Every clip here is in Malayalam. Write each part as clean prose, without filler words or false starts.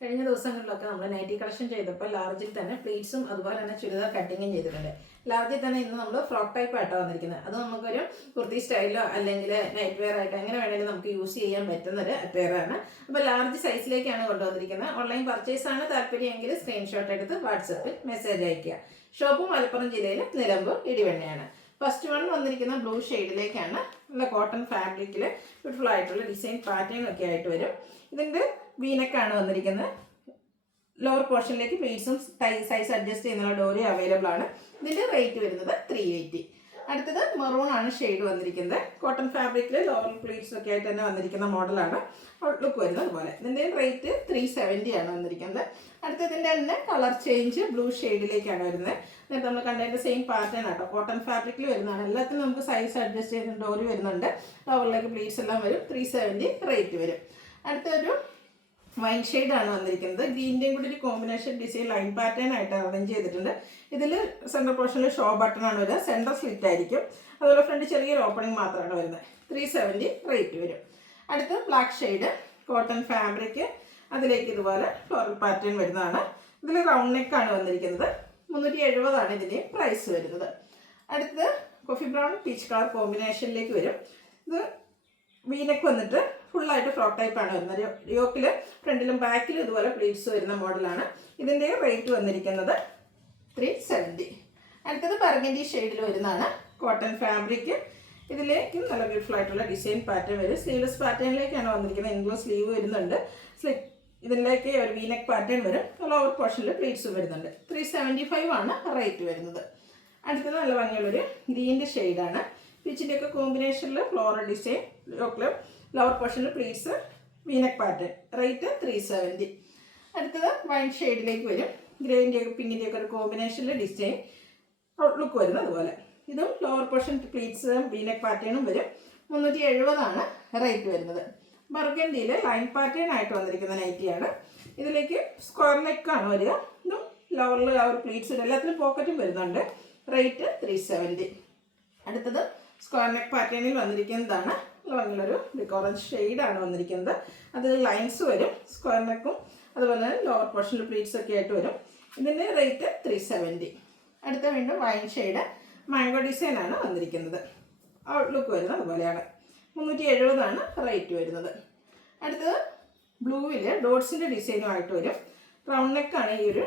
കഴിഞ്ഞ ദിവസങ്ങളിലൊക്കെ നമ്മൾ നൈറ്റി കളക്ഷൻ ചെയ്തപ്പോൾ ലാർജിൽ തന്നെ പ്ലീറ്റ്സും അതുപോലെ തന്നെ ചുരിദാർ കട്ടിങ്ങും ചെയ്തിട്ടുണ്ട്. ലാർജിൽ തന്നെ ഇന്ന് നമ്മൾ ഫ്രോക്ക് ടൈപ്പ് ആയിട്ടാണ് വന്നിരിക്കുന്നത്. അത് നമുക്കൊരു കുർത്തി സ്റ്റൈലോ അല്ലെങ്കിൽ നൈറ്റ് വെയർ ആയിട്ടോ എങ്ങനെ വേണമെങ്കിലും നമുക്ക് യൂസ് ചെയ്യാൻ പറ്റുന്നൊരു അറ്റയറാണ്. അപ്പോൾ ലാർജ് സൈസിലേക്കാണ് കൊണ്ടുവന്നിരിക്കുന്നത്. ഓൺലൈൻ പർച്ചേസ് ആണ് താല്പര്യമെങ്കിൽ സ്ക്രീൻഷോട്ട് എടുത്ത് വാട്സപ്പിൽ മെസ്സേജ് അയയ്ക്കുക. ഷോപ്പ് മലപ്പുറം ജില്ലയിൽ നിലമ്പൂർ ഇടിവണ്ണയാണ്. ഫസ്റ്റ് വൺ വന്നിരിക്കുന്ന ബ്ലൂ ഷെയ്ഡിലേക്കാണ്. നല്ല കോട്ടൺ ഫാബ്രിക്കിൽ ബ്യൂട്ടിഫുൾ ആയിട്ടുള്ള ഡിസൈൻ പാറ്റേൺ ഒക്കെ ആയിട്ട് വരും. ഇതിൻ്റെ വീനക്കാണ് വന്നിരിക്കുന്നത്. ലോവർ പോർഷനിലേക്ക് പ്ലീറ്റ്സും സൈസ് അഡ്ജസ്റ്റ് ചെയ്യുന്ന ഡോറി അവൈലബിൾ ആണ്. ഇതിൻ്റെ റേറ്റ് വരുന്നത് 380. അടുത്തത് മെറൂൺ ആണ് ഷെയ്ഡ് വന്നിരിക്കുന്നത്. കോട്ടൺ ഫാബ്രിക്കിൽ ലോവർ പ്ലീറ്റ്സ് ഒക്കെ ആയിട്ട് തന്നെ വന്നിരിക്കുന്ന മോഡലാണ്. ഔട്ട്ലുക്ക് വരുന്നത് അതുപോലെ. ഇതിൻ്റെ റേറ്റ് 370 ആണ് വന്നിരിക്കുന്നത്. അടുത്തതിൻ്റെ തന്നെ കളർ ചേഞ്ച് ബ്ലൂ ഷെയ്ഡിലേക്കാണ് വരുന്നത്. നേരത്തെ നമ്മൾ കണ്ടതിൻ്റെ സെയിം പാറ്റേൺ ആട്ടോ. കോട്ടൺ ഫാബ്രിക്കിൽ വരുന്നതാണ്. എല്ലാത്തിനും നമുക്ക് സൈസ് അഡ്ജസ്റ്റ് ചെയ്യുന്ന ഡോറി വരുന്നുണ്ട്. ലോവറിലേക്ക് പ്ലീറ്റ്സ് എല്ലാം വരും. 370 റേറ്റ് വരും. അടുത്തൊരു വൈൻ ഷെയ്ഡാണ് വന്നിരിക്കുന്നത്. ഗ്രീൻ്റെയും കൂടി ഒരു കോമ്പിനേഷൻ ഡിസൈൻ ലൈൻ പാറ്റേൺ ആയിട്ട് അറേഞ്ച് ചെയ്തിട്ടുണ്ട്. ഇതിൽ സെൻറ്റർ പോർഷനിൽ ഷോ ബട്ടണാണ് വരിക. സെൻറ്റർ സ്ലിറ്റ് ആയിരിക്കും. അതുപോലെ ഫ്രണ്ട് ചെറിയൊരു ഓപ്പണിംഗ് മാത്രമാണ് വരുന്നത്. 370 റേറ്റ് വരും. അടുത്ത് ബ്ലാക്ക് ഷെയ്ഡ് കോട്ടൺ ഫാബ്രിക്, അതിലേക്ക് ഇതുപോലെ ഫ്ലോറൽ പാറ്റേൺ വരുന്നതാണ്. ഇതിൽ റൗണ്ട് നെക്കാണ് വന്നിരിക്കുന്നത്. 370 ഇതിൻ്റെ പ്രൈസ് വരുന്നത്. അടുത്തത് കോഫി ബ്രൗൺ പീച്ച് കളർ കോമ്പിനേഷനിലേക്ക് വരും. ഇത് വീനെക്ക് വന്നിട്ട് ഫുള്ളായിട്ട് ഫ്രോക്ക് ടൈപ്പാണ് വരുന്നത്. യോക്കിൽ ഫ്രണ്ടിലും ബാക്കിലും ഇതുപോലെ പ്ലീറ്റ്സ് വരുന്ന മോഡലാണ്. ഇതിൻ്റെ റേറ്റ് വന്നിരിക്കുന്നത് 370. അടുത്തത് ബർഗൻഡി ഷെയ്ഡിൽ വരുന്നതാണ്. കോട്ടൺ ഫാബ്രിക്, ഇതിലേക്ക് നല്ല ബ്യൂട്ടിഫുൾ ആയിട്ടുള്ള ഡിസൈൻ പാറ്റേൺ വരും. സ്ലീവ്ലെസ് പാറ്റേണിലേക്കാണ് വന്നിരിക്കുന്നത്. ഇൻക്ലൂഡ് സ്ലീവ് വരുന്നുണ്ട്. ഇതിലേക്ക് ഒരു വീനെക്ക് പാറ്റേൺ വരും. ലോവർ പോർഷനിൽ പ്ലീറ്റ്സും വരുന്നുണ്ട്. 375 ആണ് റേറ്റ് വരുന്നത്. അടുത്തത് നല്ല ഭംഗിയുള്ളൊരു ഗ്രീൻ്റെ ഷെയ്ഡാണ്. പീച്ചിൻ്റെയൊക്കെ കോമ്പിനേഷനിൽ ഫ്ലോറൽ ഡിസൈൻ, യോക്കിലും ലോവർ പോർഷനിൽ പ്ലീറ്റ്സ്, വീനെക്ക് പാറ്റേൺ. റേറ്റ് 370. അടുത്തത് വൈൻ ഷെയ്ഡിലേക്ക് വരും. ഗ്രേൻ്റെയൊക്കെ പിങ്കിൻ്റെയൊക്കെ ഒരു കോമ്പിനേഷനിൽ ഡിസൈൻ ഔട്ട്ലുക്ക് വരുന്നത് അതുപോലെ. ഇതും ലോവർ പോർഷൻ പ്ലീറ്റ്സും വീനെക്ക് പാറ്റേണും വരും. 370 ആണ് റേറ്റ് വരുന്നത്. ബർഗൻഡിയിൽ ലൈൻ പാറ്റേൺ ആയിട്ട് വന്നിരിക്കുന്ന നൈറ്റിയാണ്. ഇതിലേക്ക് സ്ക്വയർ നെക്കാണ് വരിക. ഇതും ലോവറിൽ ലോവർ പ്ലീറ്റ്സ് എല്ലാത്തിനും പോക്കറ്റും വരുന്നുണ്ട്. റേറ്റ് 370. അടുത്തത് സ്ക്വയർ നെക്ക് പാറ്റേണിൽ വന്നിരിക്കുന്നതാണ്. ഭംഗിയുള്ളൊരു ഓറഞ്ച് ഷെയ്ഡാണ് വന്നിരിക്കുന്നത്. അതിൽ ലൈൻസ് വരും. സ്ക്വയർ നെക്കും അതുപോലെ തന്നെ ലോവർ പോർഷനിൽ പ്ലീറ്റ്സ് ഒക്കെ ആയിട്ട് വരും. ഇതിൻ്റെ റേറ്റ് 370. അടുത്ത വീണ്ടും വൈൻ ഷെയ്ഡ് മാംഗോ ഡിസൈനാണ് വന്നിരിക്കുന്നത്. ഔട്ട്ലുക്ക് വരുന്നത് അതുപോലെയാണ്. 370 ആണ് റേറ്റ് വരുന്നത്. അടുത്തത് ബ്ലൂവിൽ ഡോട്ട്സിൻ്റെ ഡിസൈനുമായിട്ട് വരും. റൗണ്ട് നെക്കാണ് ഈ ഒരു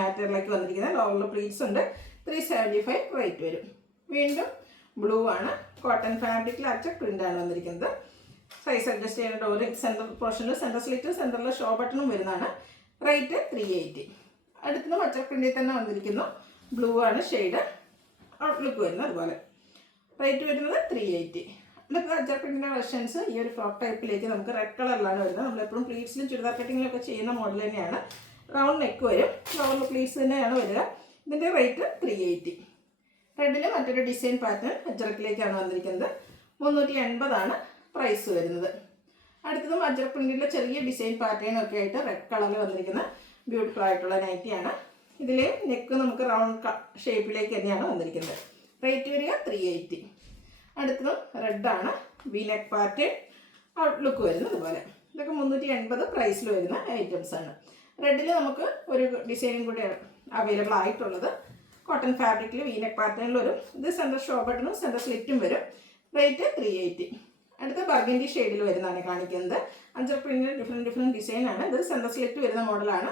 ആറ്ററിലേക്ക് വന്നിരിക്കുന്നത്. ലോവറിൽ പ്ലീറ്റ്സ് ഉണ്ട്. 375 റേറ്റ് വരും. വീണ്ടും ബ്ലൂ ആണ്. കോട്ടൺ ഫാബ്രിക്കിൽ അച്ചക് പ്രിൻ്റാണ് വന്നിരിക്കുന്നത്. സൈസ് അഡ്ജസ്റ്റ് ചെയ്യുന്ന ഡോറ് സെൻറ്റർ പോർഷനിൽ സെൻറ്റർ സ്ലിറ്റ്, സെൻറ്ററിൽ ഷോ ബട്ടണും വരുന്നതാണ്. റേറ്റ് 380. അടുത്തത് അച്ചക് പ്രിൻ്റിൽ തന്നെ വന്നിരിക്കുന്നു. ബ്ലൂ ആണ് ഷെയ്ഡ്. ഔട്ട്ലുക്ക് വരുന്നത് അതുപോലെ. റേറ്റ് വരുന്നത് 380. അടുത്ത അച്ചക് പ്രിൻ്റിൻ്റെ വെർഷൻസ് ഈ ഒരു ഫ്രോക്ക് ടൈപ്പിലേക്ക് നമുക്ക് റെഡ് കളറിലാണ് വരുന്നത്. നമ്മളെപ്പോഴും പ്ലീറ്റ്സിലും ചുരിദാർ കട്ടിങ്ങിലും ഒക്കെ ചെയ്യുന്ന മോഡൽ തന്നെയാണ്. റൗണ്ട് നെക്ക് വരും. ലോവറിൽ പ്ലീറ്റ്സ് തന്നെയാണ് വരിക. ഇതിൻ്റെ റേറ്റ് 380. റെഡിൽ മറ്റൊരു ഡിസൈൻ പാറ്റേൺ അജ്രക്കിലേക്കാണ് വന്നിരിക്കുന്നത്. 380 ആണ് പ്രൈസ് വരുന്നത്. അടുത്തതും അജ്രക് പ്രിൻറ്റിലെ ചെറിയ ഡിസൈൻ പാറ്റേൺ ഒക്കെ ആയിട്ട് റെഡ് കളറിൽ വന്നിരിക്കുന്ന ബ്യൂട്ടിഫുൾ ആയിട്ടുള്ള നൈറ്റിയാണ്. ഇതിൽ നെക്ക് നമുക്ക് റൗണ്ട് ഷേപ്പിലേക്ക് തന്നെയാണ് വന്നിരിക്കുന്നത്. റേറ്റ് വരിക 380. അടുത്തതും റെഡാണ്. വി നെക്ക് പാറ്റേൺ, ഔട്ട്ലുക്ക് വരുന്നത് അതുപോലെ. ഇതൊക്കെ 380 പ്രൈസിൽ വരുന്ന ഐറ്റംസ് ആണ്. റെഡിൽ നമുക്ക് ഒരു ഡിസൈനും കൂടി അവൈലബിൾ ആയിട്ടുള്ളത്. കോട്ടൺ ഫാബ്രിക്കിൽ വീനെക്ക് പാറ്റേണിൽ വരും. ഇത് സെൻറ്റർ ഷോ ബട്ടണും സെൻറ്റർ സ്ലിറ്റും വരും. റേറ്റ് 380. അടുത്ത ബർഗൻഡി ഷെയ്ഡിൽ വരുന്നതാണ് കാണിക്കുന്നത്. അഞ്ച് പ്രിൻറ്റിൽ ഡിഫറെൻറ്റ് ഡിസൈനാണ്. ഇത് സെൻറ്റർ സ്ലിറ്റ് വരുന്ന മോഡലാണ്.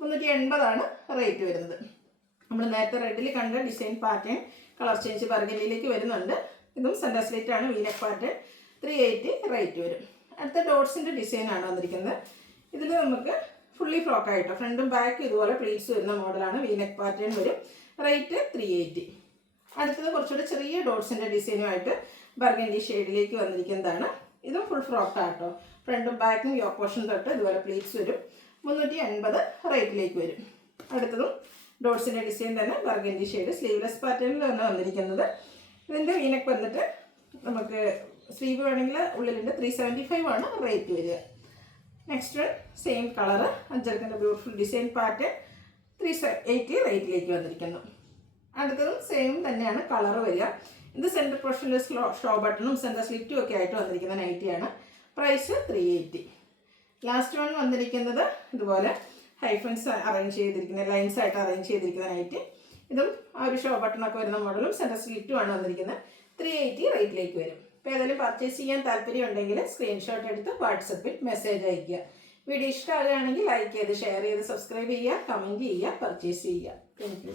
380 ആണ് റേറ്റ് വരുന്നത്. നമ്മൾ നേരത്തെ റെഡിൽ കണ്ട ഡിസൈൻ പാറ്റേൺ കളർ ചേഞ്ച് ബർഗൻഡിയിലേക്ക് വരുന്നുണ്ട്. ഇതും സെൻറ്റർ സ്ലിറ്റ് ആണ്. V-neck pattern. 380 റേറ്റ് വരും. അടുത്ത ഡോട്ട്സിൻ്റെ ഡിസൈനാണ് വന്നിരിക്കുന്നത്. ഇതിൽ നമുക്ക് ഫുള്ളി ഫ്രോക്കായിട്ടോ ഫ്രണ്ടും ബാക്കും ഇതുപോലെ പ്ലീറ്റ്സ് വരുന്ന മോഡലാണ്. വീനെക്ക് പാറ്റേൺ വരും. റേറ്റ് 380. അടുത്തത് കുറച്ചുകൂടി ചെറിയ ഡോട്ട്സിൻ്റെ ഡിസൈനുമായിട്ട് ബർഗൻഡി ഷെയ്ഡിലേക്ക് വന്നിരിക്കുന്നതാണ്. ഇതും ഫുൾ ഫ്രോക്കാട്ടോ. ഫ്രണ്ടും ബാക്കും യോക്ക് പോർഷൻ തൊട്ട് ഇതുപോലെ പ്ലീറ്റ്സ് വരും. 380 റേറ്റിലേക്ക് വരും. അടുത്തതും ഡോട്ട്സിൻ്റെ ഡിസൈൻ തന്നെ ബർഗൻഡി ഷെയ്ഡ് സ്ലീവ്ലെസ് പാറ്റേണിൽ തന്നെ വന്നിരിക്കുന്നത്. ഇതിൻ്റെ വീനെക്ക് വന്നിട്ട് നമുക്ക് സ്ലീവ് വേണമെങ്കിൽ ഉള്ളിലുണ്ട്. 375 ആണ് റേറ്റ് വരിക. നെക്സ്റ്റ് സെയിം കളറ് അഞ്ചരക്കിൻ്റെ ബ്യൂട്ടിഫുൾ ഡിസൈൻ പാറ്റേൺ 380 റേറ്റിലേക്ക് വന്നിരിക്കുന്നു. അടുത്തതും സെയിം തന്നെയാണ് കളറ് വരിക. ഇത് സെൻറ്റർ പോർഷനിൽ ഷോ ബട്ടണും സെൻറ്റർ സ്ലിറ്റും ഒക്കെ ആയിട്ട് വന്നിരിക്കുന്ന നൈറ്റിയാണ്. പ്രൈസ് 380. ലാസ്റ്റ് വൺ വന്നിരിക്കുന്നത് ഇതുപോലെ ഹൈഫൻസ് അറേഞ്ച് ചെയ്തിരിക്കുന്ന ലൈൻസ് ആയിട്ട് അറേഞ്ച് ചെയ്തിരിക്കുന്ന നൈറ്റി. ഇതും ആ ഒരു ഷോ ബട്ടണൊക്കെ വരുന്ന മോഡലും സെൻറ്റർ സ്ലിറ്റുമാണ് വന്നിരിക്കുന്നത്. 380 റേറ്റിലേക്ക് വരും. അപ്പോൾ ഏതായാലും പർച്ചേസ് ചെയ്യാൻ താല്പര്യം ഉണ്ടെങ്കിൽ സ്ക്രീൻഷോട്ട് എടുത്ത് വാട്സപ്പിൽ മെസ്സേജ് അയയ്ക്കുക. വീഡിയോ ഇഷ്ടമാകുകയാണെങ്കിൽ ലൈക്ക് ചെയ്ത് ഷെയർ ചെയ്ത് സബ്സ്ക്രൈബ് ചെയ്യുക, കമൻറ്റ് ചെയ്യുക, പർച്ചേസ് ചെയ്യുക. Thank you.